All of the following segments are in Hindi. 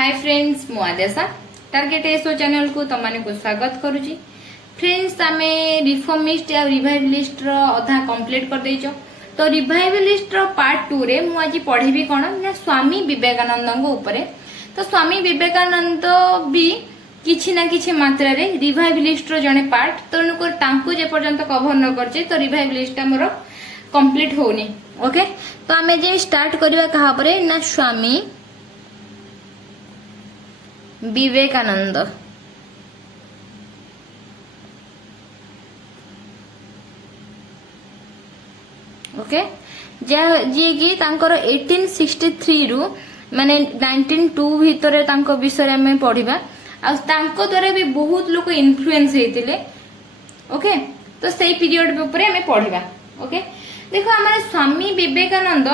हाय फ्रेंड्स मु आदेशा टार्गेट एसओ चैनल को तुम को स्वागत करुची। फ्रेंड्स आम रिफॉर्मिस्ट या रिवाइवलिस्ट अधा कंप्लीट कर देइचो। तो रिवाइवलिस्ट पार्ट 2 रे मु आज पढ़ेबी कोन ना स्वामी विवेकानंद ऊपर। तो स्वामी विवेकानंद भी किछि ना किछि मात्रा रे रिवाइवलिस्ट जने पार्ट तेणुकर तांको जे पर्यंत कवर न करछे तो रिवाइवलिस्ट हमर कंप्लीट होनी। ओके तो आमे जे स्टार्ट करबा कहा परे ना स्वामी विवेकानंद। ओके जे कि तांकर 1863 रु माने 1902 भितर तांको विषय में पढ़िबा आ तांको द्वारा भी बहुत लोग इन्फ्लुएंस हेतिले। ओके तो सेई पीरियड ऊपर हमें पढ़िबा। ओके देखो हमारे स्वामी विवेकानंद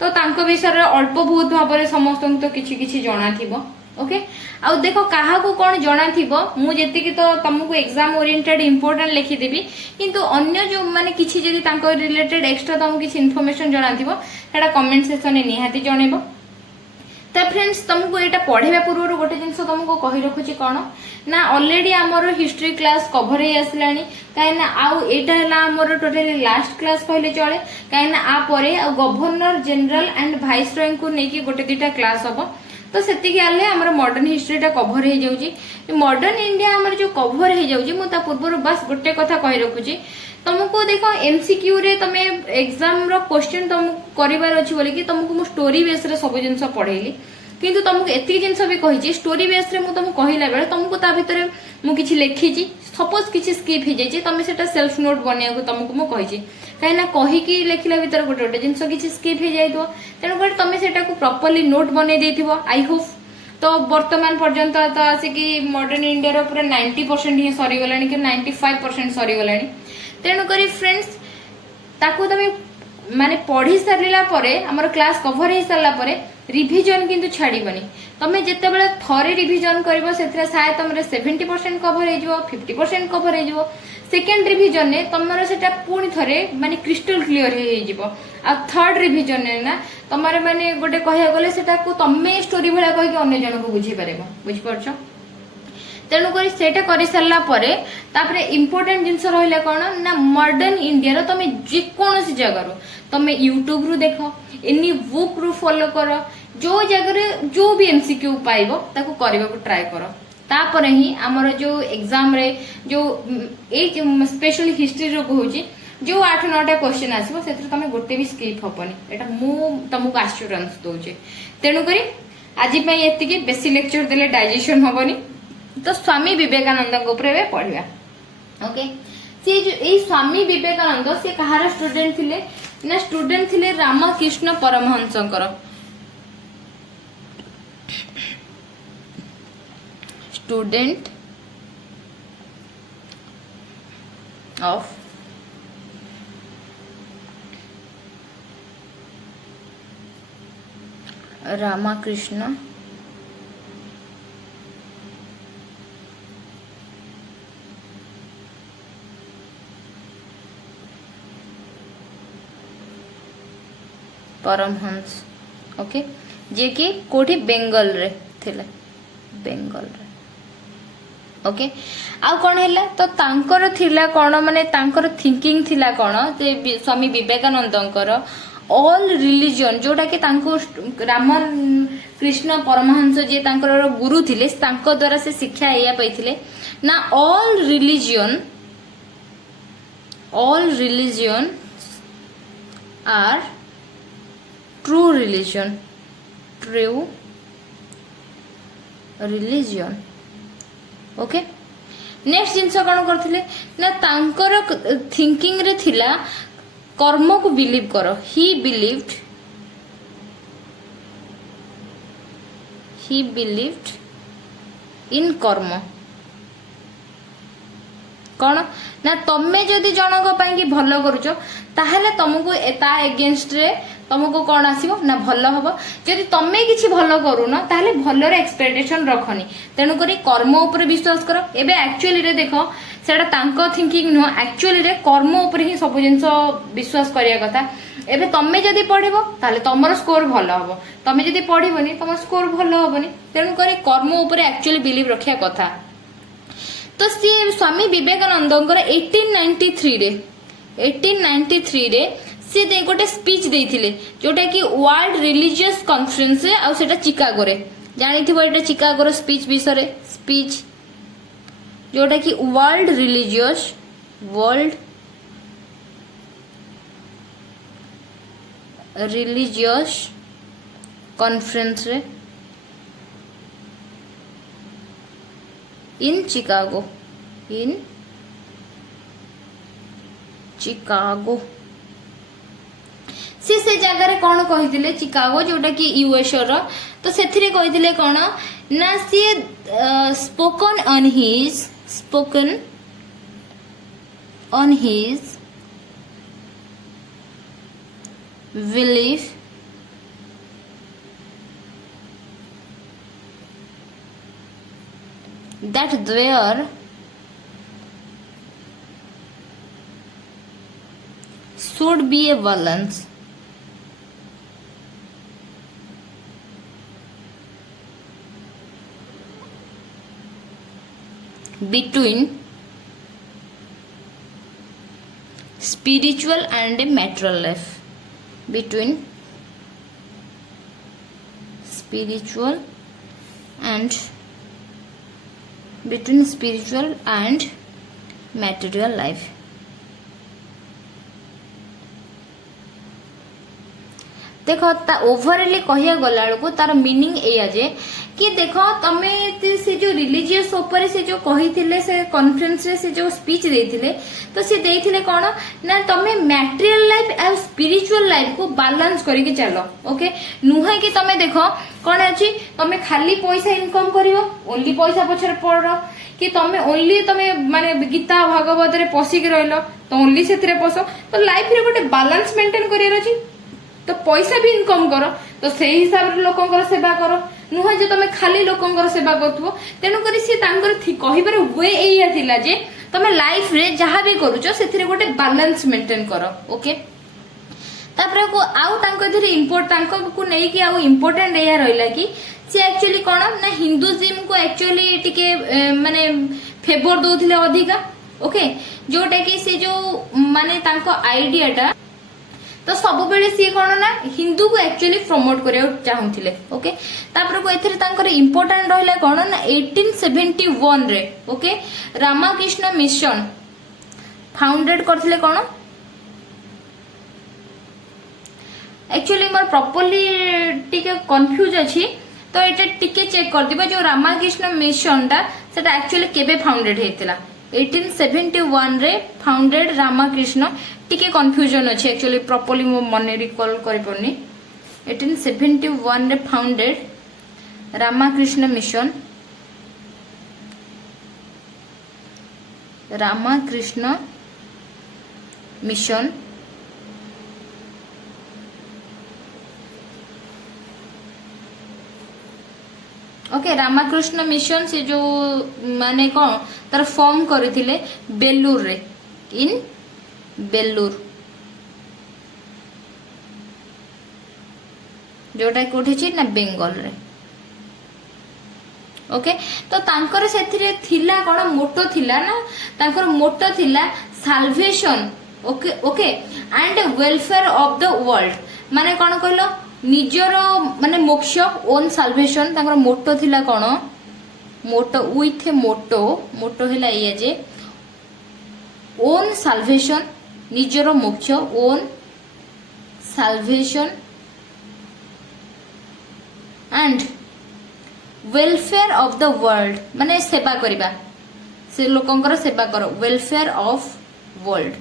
तो तांको विषय अल्प बहुत भाव समस्त तो किछि किछि जणा थिबो। ओके आ देखो कहा को कौन जना थिबो मु जेति कि तो तुमको एग्जाम ओरिएंटेड इंपोर्टेंट लिखि देबी किंतु अन्य जो माने किछि जदी तांको रिलेटेड एक्स्ट्रा तुमको किछि इन्फॉर्मेशन जଣା थिबो सेटा कमेंट सेक्शन में निहाती जणेबो। तो फ्रेंड्स तुमको एटा पढ़ेबा पूर्व गोटे जिंस तुमको कहि रखुची कोन ना ऑलरेडी हमर हिस्ट्री क्लास कवर हे आसलानी काइना आउ एटा हला हमर टोटली लास्ट क्लास कहले चले काइना आ परे आ governor general and viceroy को नेकी गोटे दिटा क्लास हबो। तो सेतिकी आले हमर मॉडर्न हिस्ट्री टा कवर हे जाउची। मॉडर्न इंडिया हमर जो कवर हे जाउची मु ता पूर्व बस गोटे कथा कहि रखुची तुमको देखो एमसीक्यू रे तमे एग्जाम रो क्वेश्चन तुम करिवार अछि बोली कि तुमको मु स्टोरी बेस रे सब जिंस पढेली किंतु तुमको एति जिंस भी कहिची स्टोरी बेस रे मु तुमको कहिला बेले तुमको ता भीतर मु किछि लेखिची सपोज किछि स्किप हे जाइची तमे सेटा सेल्फ नोट बनिया को तुमको मु कहिची काइना कहि कि लेखिला भीतर गोटे गोटे जिंस किछि स्किप हे जाइतो तेनु कर तमे सेटा को प्रॉपर्ली नोट बने देथिबो। आई होप तो वर्तमान पर्यंत तो आसे कि मॉडर्न इंडिया रो पूरा 90% ही सरी गलानी कि 95% सरी गलानी। तेणु करी फ्रेंड्स ताकू तमे माने पढ़ी सारिला परे हमर क्लास कवर हे सारला परे रिवीजन किंतु छाड़ीबनी तमे जते बेले थरे रिवीजन करबो सेथरे शायद तमरे 70% कवर हे जिवो 50% कवर हे जिवो सेकेंड रिवीजन ने तमरो सेटा पूर्ण थरे माने क्रिस्टल क्लियर हे जिवो आ थर्ड रिवीजन ने ना तमरे माने गोटे कहया गले सेटा को तमे स्टोरी भला कहि कि अन्य जन को बुझी पारेबो बुझी परछो। तेणु करी सेटा करि सारला परे तापरे इंपोर्टेंट जिंस रहिला कोन ना मॉडर्न इंडिया रो तमे जे कोनोसी जगह रो तमे यूट्यूब रु देखो एनी बुक रु फॉलो करो जो जगह रे जो भी एमसीक्यू पाइबो ताको करबा को ट्राई करो तापरे ही हमर जो एग्जाम रे जो ए स्पेशली हिस्ट्री रो कहूची जो 8-9टा क्वेश्चन आसीबो सेत्र तमे गोटे भी स्किप होपनी एटा मु तुमको एश्योरेंस दोचे। तेणु करी आज पई एतिकी बेसी लेक्चर देले डाइजेशन होबनी तो स्वामी विवेकानंद को ऊपर पढ़िया। ओके से जो ए स्वामी विवेकानंद से कहार स्टूडेंट थिले ना स्टूडेंट थिले रामकृष्ण परमहंसकर student of Ramakrishna Paramahansa. Okay जे कि कोठी बेंगल रे थिले बेंगल रे। ओके आ कोन हैला तो तांकर थिला कोन माने तांकर थिंकिंग थिला कोन जे स्वामी विवेकानंदंकर ऑल रिलीजन जोटा कि तांको राम कृष्ण परमहंस जे तांकर गुरु थिले तांको द्वारा से शिक्षा एया पाइथिले ना all religion are true religion okay next things कौन करथिले ना तांकर थिंकिंग रे थिला कर्म को बिलीव करो ही बिलीव्ड इन कर्म कौन ना तमे जदि जनक पाई भल करूछ ताहले तुमको ता एगेंस्ट रे तुमको कौन आसीबो ना भल हबो जदि तमे किछि भल करूना ताहले भलर एक्सपेक्टेशन रखनी। तेणु करी कर्म ऊपर विश्वास करो। एबे एक्चुअली रे देखो सेटा तांको थिंकिंग नो एक्चुअली रे कर्म ऊपर ही सब जिंस विश्वास करिया कथा एबे तमे जदि पढ़िबो ताले तमर स्कोर भल हबो, तमे जदि पढ़िबोनी तमर स्कोर भल हबोनी। तेणु करी कर्म ऊपर एक्चुअली बिलीव रखिया कथा। तो सी स्वामी विवेकानंदଙ୍କର 1893 रे सी दे गोटे स्पीच देइथिले जोटा कि वर्ल्ड रिलीजियस कॉन्फ्रेंस रे आ सेटा चिकागो रे। जानिथिबो एटा चिकागो रो स्पीच विषय स्पीच जोटा कि वर्ल्ड रिलीजियस कॉन्फ्रेंस रे इन चिकागो से जगह रे कौन कही चिकागो जोटा कि यूएस रो। तो से कही कौन ना सी spoken on his belief that there should be a balance between spiritual and a material life, between spiritual and material life। देखो ओवरअली कहिया गला बेलू तार मीनिंग एया जे कि देखो तमे से जो रिलीजियस ऊपर से जो कही से कॉन्फ्रेंस रे से जो स्पीच देथिले तो से देथिले कोन ना तमे मैटेरियल लाइफ और स्पिरिचुअल लाइफ को बैलेंस करके चलो। ओके नुहे कि तमे देखो कोन अछि तमे खाली पैसा इनकम करियो ओनली पैसा पछर पड़ कि तमे ओनली तमे माने गीता भागवत रे पसी के रहलो तो ओनली सेथरे पसो। तो लाइफ रे गोटे बैलेंस मेंटेन करियर अछि तो पैसा भी इनकम करो तो से हिसाब रे लोकंकर सेवा करो नुह जे तमे खाली लोकंकर सेवा करथबो। तेनु करी से तांकर कहिबार वे एया थिला जे तमे लाइफ रे जहां भी करूचो सेथिरे गोटे बैलेंस मेंटेन करो। ओके तापर को आउ तांको धीरे इंपोर्ट तांको को नै कि आउ इंपोर्टेंट एया रहला कि से एक्चुअली कोन ना हिंदुइज्म को एक्चुअली टिके माने फेवर दोथिले अधिका। ओके जोटा कि से जो माने तांको आइडियाटा तो सब बेले सी कोन ना हिंदू को एक्चुअली प्रमोट करिया चाहुथिले। ओके तापर को एथिरे तांकर इंपोर्टेंट रहला कोन ना 1871 रे ओके रामकृष्ण मिशन फाउंडेड करथिले कोन एक्चुअली मोर प्रॉपर्ली टिके कंफ्यूज अछि तो एटा टिके चेक कर दिबा जो रामकृष्ण मिशन दा सेटा एक्चुअली केबे फाउंडेड हेतिला 1871 रे फाउंडेड रामकृष्ण टिके कंफ्यूजन अछि एक्चुअली प्रॉपर्ली मो मन रिकॉल करि पड़नी 1871 रे founded Ramakrishna Mission okay Ramakrishna Mission से जो माने कौन तार फॉर्म करथिले बेलूर रे इन बेलूर जोटा कोठी छी ना बेंगल रे। ओके तो तांकर सेथिरे थिला कोन मोटो थिला ना तांकर मोटो थिला salvation okay okay and welfare of the world माने कोन कहलो निजर माने मोक्ष ओन साल्वेशन तांकर मोटो थिला कोन मोटो विथ मोटो हिला ये जे ओन साल्वेशन निजर मोक्ष own salvation and welfare of the world माने सेवा करिबा से लोकंकर सेवा करो वेलफेयर ऑफ वर्ल्ड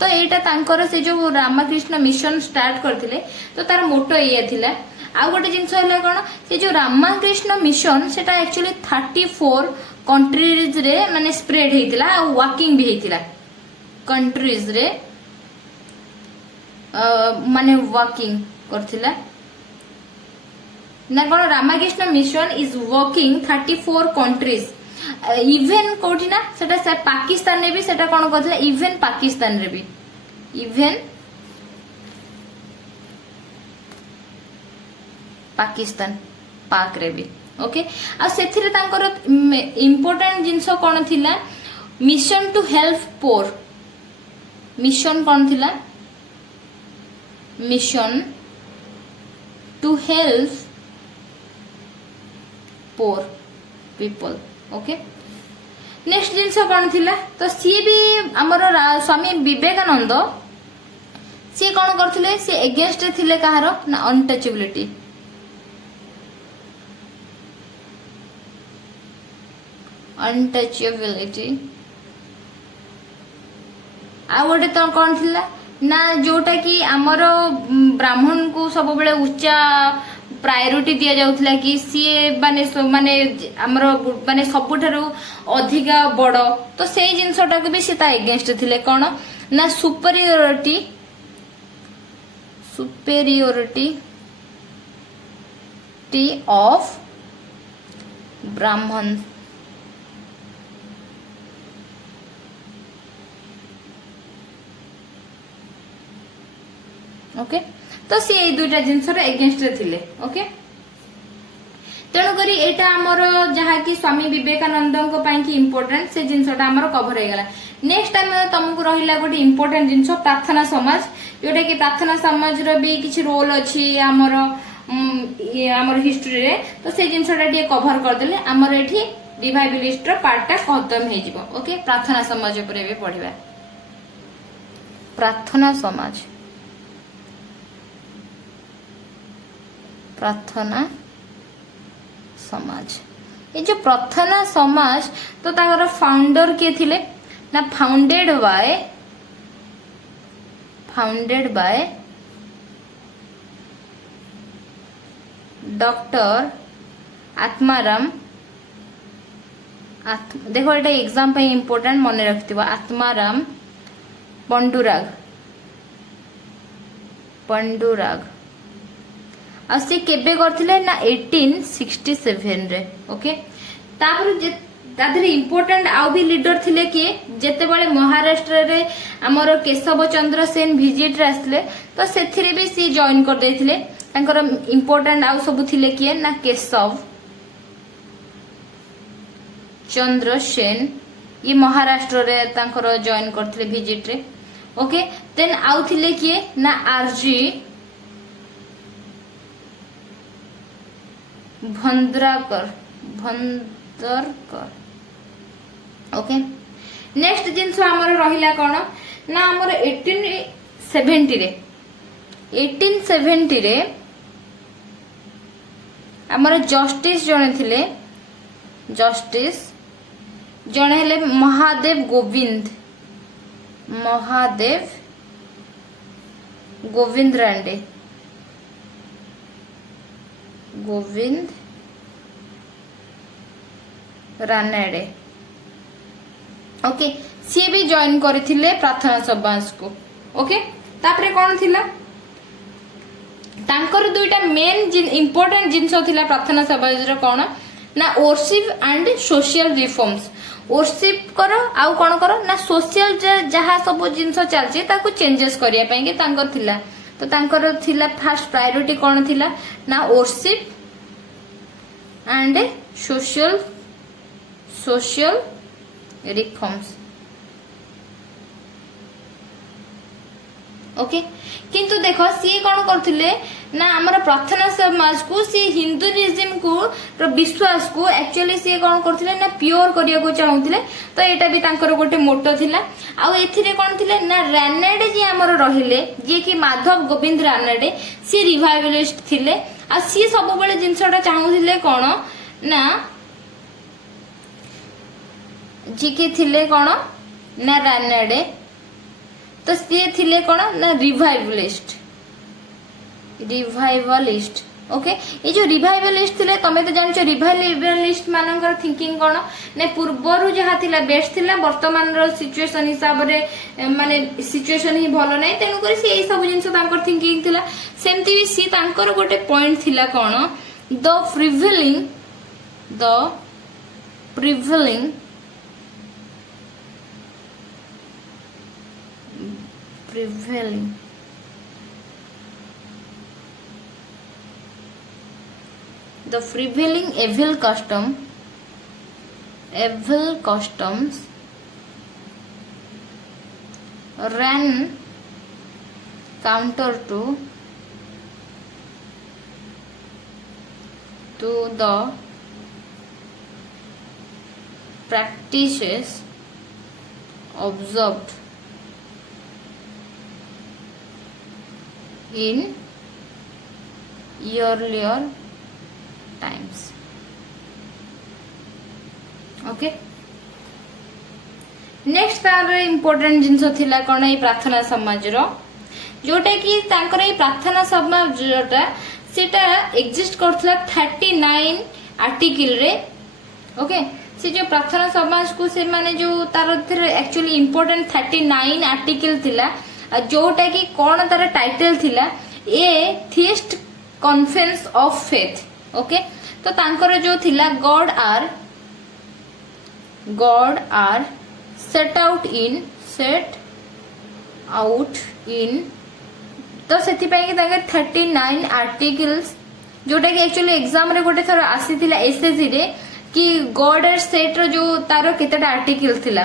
तो एटा तांकर से जो रामकृष्ण मिशन स्टार्ट करथिले तो तार मोटो ये थिला। आ गोटे जिंस हला कोन से जो रामकृष्ण मिशन सेटा एक्चुअली 34 कंट्रीज रे माने स्प्रेड हेतिला आ वॉकिंग भी हेतिला कंट्रीज रे माने वॉकिंग करथिला ना कोन Ramakrishna mission is working 34 countries even कोठी ना सेटा पाकिस्तान रे भी सेटा कोन करथिला इभेन पाकिस्तान रे भी इभेन पाकिस्तान पाक रे भी ओके आ सेथिरे तांकर इंपोर्टेंट जिंस कोन थिला mission to help poor mission कोन थिला mission to help poor people okay next things कोन थिला तो सी भी हमर स्वामी विवेकानंद सी कोन करथिले सी अगेंस्ट थिले कहारो ना अनटचेबिलिटी अनटचेबिलिटी आ गोटे तो कौन थिला ना जोटा कि आमर ब्राह्मण को सब बेले उच्चा प्रायोरिटी दिया जाउथला कि सीए माने माने आमर माने सबुठारु अधिका बड़ तो सेई जिंसटा को भी सीता अगेंस्ट थिले कोन ना सुपीरियोरिटी टी ऑफ ब्राह्मण ओके तो सी ए दुईटा जिनस एगेंस्ट थिले ओके तेणु करी एटा हमर जहा कि स्वामी विवेकानंद को पई कि इंपोर्टेंट से जिनसटा हमर कवर हो गला नेक्स्ट टाइम तुमको रहिला गोटे इंपोर्टेंट जिनस प्रार्थना समाज जोटा कि प्रार्थना समाज रो भी किछि रोल अछि हमर हिस्ट्री रे तो से जिनसटा डी कवर कर देले हमर एठी रिवाइवलिस्ट रो पार्टटा खत्म हे जिवो ओके प्रार्थना समाज ऊपर भी पढिबा प्रार्थना समाज प्रार्थना समाज ये जो प्रार्थना समाज तो ताकर फाउंडर के थिले ना फाउंडेड बाय डॉक्टर आत्माराम देखो एटा एग्जाम पे इंपोर्टेंट मन रखथिबा आत्माराम पंडुराग आ से केबे करथिले ना 1867 रे ओके तापर तादरे इंपोर्टेंट आउ भी लीडर थिले कि जेते बळे महाराष्ट्र रे हमर केशव चंद्र सेन विजिट रे आसले तो सेथिरे भी सी जॉइन कर देथिले तांकर इंपोर्टेंट आउ सब थिले कि ना केशव चंद्र सेन ये महाराष्ट्र रे तांकर जॉइन करथिले विजिट रे ओके देन आउ थिले कि ना आरजी भंद्रकर ओके नेक्स्ट जिनस हमर रहिला कोन ना हमर 1870 रे हमर जस्टिस जणे थिले जस्टिस जणे हेले महादेव गोविंद रांडे गोविंद रानडे ओके सी भी जॉइन करथिले प्रार्थना समाज को ओके तापरे कोन थिला तांकर दुईटा मेन इंपोर्टेंट जिंस थिला प्रार्थना समाज रो कोन ना worship and social reforms worship करो आउ कोन करो ना सोशल जहा सब जिंस चलछि ताको चेंजेस करिया पई के तांकर थिला तो तांकर थिला फर्स्ट प्रायोरिटी कोन थिला ना worship and social reforms okay किंतु देखो सी कौन करथिले ना हमर प्रार्थना समाज को सी हिंदुइज्म को विश्वास को एक्चुअली सी कौन करथिले ना प्योर करिया को चाहुथिले तो एटा भी तांकर गोटे मोटो थिला आ एथिरे कोन थिले ना रानडे जे हमर रहिले जे कि माधव गोविंद रानडे सी रिवाइवलिस्ट थिले आ सी सब बेले जिंसटा चाहुथिले कोन ना जी के थिले कोन ना रानडे तो सी थिले कोन ना रिवाइवलिस्ट ओके ये जो रिवाइवलिस्ट थिले तमे तो जानछो रिवाइवलिस्ट मानकर थिंकिंग कोन ने पूर्वरु जहा थिला बेस्ट थिला वर्तमान रो सिचुएशन हिसाब रे माने सिचुएशन ही भलो नै तेनु करी से ए सब जिंस तांकर थिंकिंग थिला सेमति भी सी तांकर गोटे पॉइंट थिला कोन the prevailing the prevailing evil customs ran counter to the practices observed in earlier times. Okay next तार इम्पोर्टेंट जिनस थिला कोन ए प्रार्थना समाज रो जोटा कि तांकर ए प्रार्थना समाज जोटा सेटा एग्जिस्ट करथला 39 आर्टिकल रे ओके से जो प्रार्थना समाज को से माने जो तार एक्चुअली इम्पोर्टेंट 39 आर्टिकल थिला जोटा कि कोन तार टाइटल थिला a theist conference of faith okay तो तांकर जो थिला god are set out in तो सेति पई कि तांकर 39 आर्टिकल्स जोटा कि एक्चुअली एग्जाम रे गोटे थर आसीथिला एसएससी रे कि गॉड आर सेट रो जो तारो केतेटा आर्टिकल थिला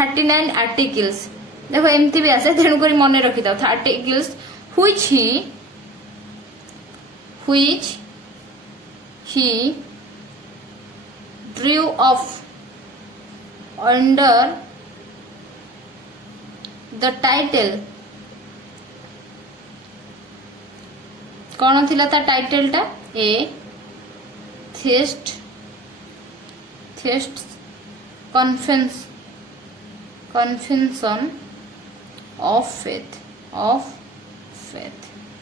39 आर्टिकल्स देखो एमती भी आसे तेणु करी मने रखि दाओ articles which he drew off under the title कौन थिला ता टाइटल टा a theist confession of faith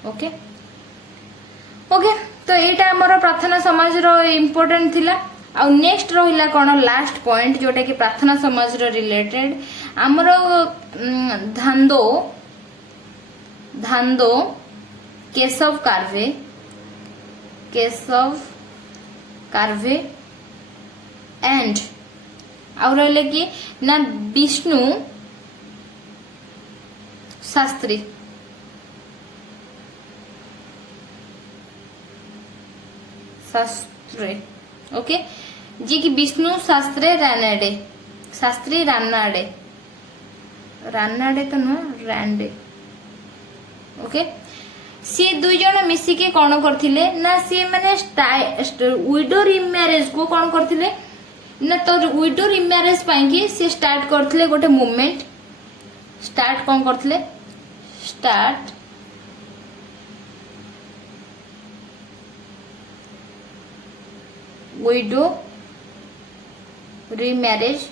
okay okay तो एटा हमर प्रार्थना समाज रो इम्पोर्टेंट थिला आ नेक्स्ट रहिला कोन लास्ट पॉइंट जोटा कि प्रार्थना समाज रो रिलेटेड हमर धांदो केशव कार्वे एंड और रहले कि ना विष्णु शास्त्री ओके जी कि विष्णु शास्त्री रानाडे तो नुह रैंडे ओके सी दुई जन मिसिके कौन करथिले ना सी माने विडो रिमैरेज को कौन करथिले ना तो विडो रिमैरेज पाई कि सी स्टार्ट करथिले गोटे मूवमेंट स्टार्ट कौन करथिले स्टार्ट विडो रिमैरेज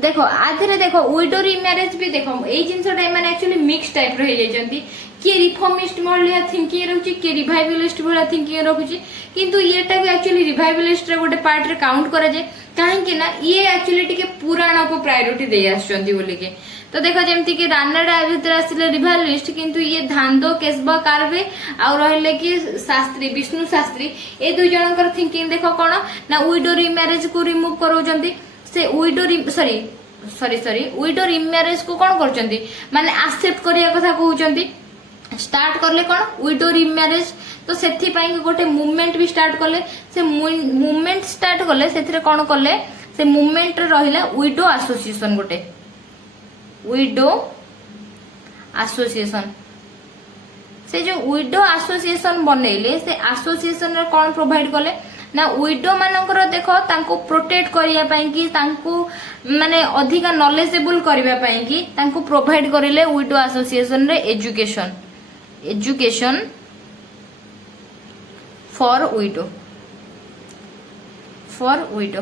देखो आधे देखो विडो रिमैरेज भी देखो ए जिनसटा माने एक्चुअली मिक्स टाइप रो हे जायजंती कि रिफॉर्मिस्ट मॉडलिया थिंकिंग रखुची कि रिवाइवलिस्ट वाला थिंकिंग रखुची किंतु येटा को एक्चुअली रिवाइवलिस्ट रे गोटे पार्ट रे काउंट करा जाय काहे कि ना ये एक्चुअली टिके पुराण को प्रायोरिटी दे आछंती बोली के तो देखो जेमती कि रानाडा भीतर आसिले रिवाइवलिस्ट किंतु ये धांदो केशव कार्वे और रहले कि शास्त्री विष्णु शास्त्री ए दुई जनकर थिंकिंग देखो कोन ना विडो रिमैरेज को रिमूव करोजंती से विडो रिमैरेज को कौन करचंती माने एक्सेप्ट करिया कथा कहउचंती स्टार्ट करले कौन विडो रिमैरेज तो सेथि पई गोटे मूवमेंट भी स्टार्ट करले से मूवमेंट स्टार्ट करले सेथिरे कौन करले से मूवमेंट रे रहिला विडो एसोसिएशन गोटे विडो एसोसिएशन से जो विडो एसोसिएशन बनेले से एसोसिएशन रे कौन प्रोवाइड करले ना विडो मानकर देखो तांको प्रोटेक्ट करिया पई कि तांको माने अधिका नॉलेजेबल करिया पई कि तांको प्रोवाइड करिले विडो एसोसिएशन रे एजुकेशन फॉर विडो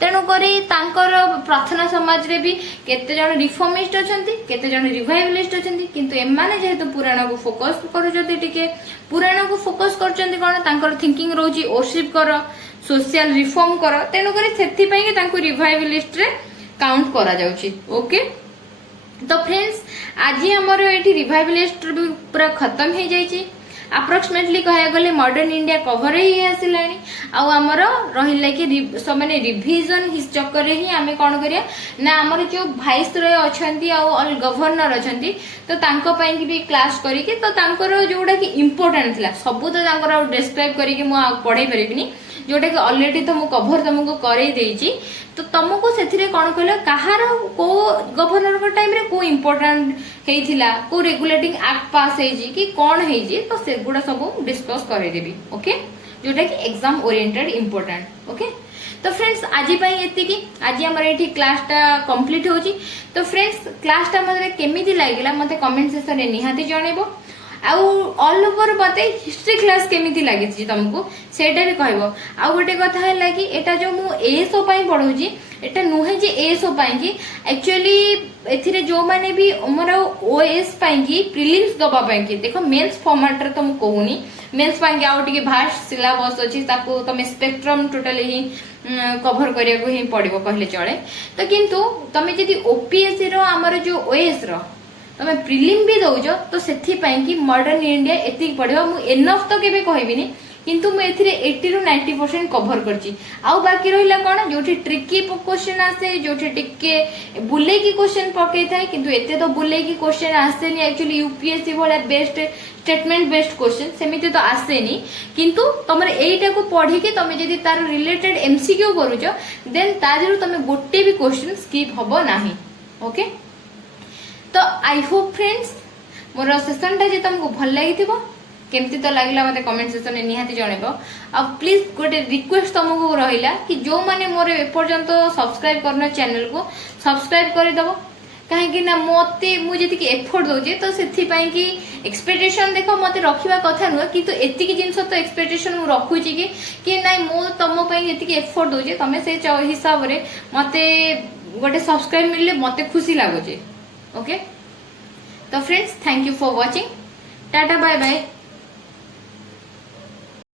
तेणु करी तांकर प्रार्थना समाज रे भी केते जण रिफॉर्मिस्ट अछंती केते जण रिवाइवलिस्ट अछंती किंतु एमाने जेहेतु पुराण को फोकस करूजती टिके पुराण को फोकस करचंती कोन तांकर थिंकिंग रोजी वर्शिप कर सोशल रिफॉर्म कर तेणु करी सेथि पई कि तांको रिवाइवलिस्ट रे काउंट करा जाउची ओके तो फ्रेंड्स आज हमर एठी रिवाइवलिस्ट पूरा खत्म हे जाईची अप्रोक्सीमेटली कह गले मॉडर्न इंडिया कवर ही आसिलानी आउ आमर रहिला कि माने रिविजन हिस चक्कर ही आमे कोन करिया ना आमर जो भाइस रॉय अछंती आउ ऑल गवर्नर अछंती तो तांको पई कि भी क्लास करी कि तो तांकर जोडा कि इंपोर्टेंट थिला सब तो तांकर डिस्क्राइब करी कि मु पढाई परिबिनी जोटा कि ऑलरेडी तो मु कवर तुमको करे देछि तो तुमको सेथिरे कोन कहलो कहार को गवर्नर को टाइम रे को इंपोर्टेंट हेइथिला को रेगुलेटिंग एक्ट पास हेजी कि कोन हेजी तो सेगुडा सब डिस्कस करे देबी ओके जोटा कि एग्जाम ओरिएंटेड इंपोर्टेंट ओके। तो फ्रेंड्स आज एति कि आज हमर एठी क्लासटा कंप्लीट होची तो फ्रेंड्स क्लासटा मते केमिति लागिला मते कमेंट सेक्शन रे निहाती जणेबो आउ ऑल ओवर मते हिस्ट्री क्लास केमिति लागिछि तुमको सेटा भी कहबो। आउ गोटे कथा है कि एटा जो मु एएसओ पई पढौची एटा नुहे जे एएसओ पई कि एक्चुअली एथिरे जो माने भी हमर ओएस पई कि प्रीलिम्स दबा पई कि देखो मेंस फॉर्मेट रे तुम कहूनी मेंस पई कि आउ टिके भास्ट सिलेबस अछि ताको तमे स्पेक्ट्रम टोटली ही कवर करिया को ही पड़िबो कहले चले। तो किंतु तमे जदी ओपीएससी रो हमर जो ओएस रो तमे प्रीलिम भी दउजो तो सेथि पई कि मॉडर्न इंडिया एति पढिबो मु एनफ तो केबे कहबिनी किंतु मु एथिरे 80 रु 90% कवर करची आउ बाकी रहिला कोन जोठी ट्रिकी क्वेश्चन आसे जोठी टिके बुले की क्वेश्चन पके थाए किंतु एते तो बुले की क्वेश्चन आसेनी एक्चुअली यूपीएससी वाला बेस्ट स्टेटमेंट बेस्ड क्वेश्चन सेमिति तो आसेनी किंतु तमरे एइटा को पढी के तमे जदी तार रिलेटेड एमसीक्यू करूजो देन तादिरु तमे गोटे भी क्वेश्चन स्किप हबो नाही ओके। तो I hope friends more session टा जे तुमको भल लगी केमती तो लगला मते कमेंट सेक्शन में निहाती जणेबो। अब प्लीज गोटे रिक्वेस्ट तुमको रहिला कि जो माने मोर एपर्यंत सब्सक्राइब करना चैनल को सब्सक्राइब कर दबो कहीं ना मते मु जति कि एफर्ट दोजे तो सेथि पई कि एक्सपेक्टेशन देखो मते रखिबा कथा न कि तो एति कि जिंस तो एक्सपेक्टेशन मु रखु छी कि नाही मो तम पई एति कि एफर्ट दोजे तमे से हिसाब रे मते गोटे सब्सक्राइब मिलले मते खुशी लागो जे ओके। तो friends thank you for watching tata bye bye.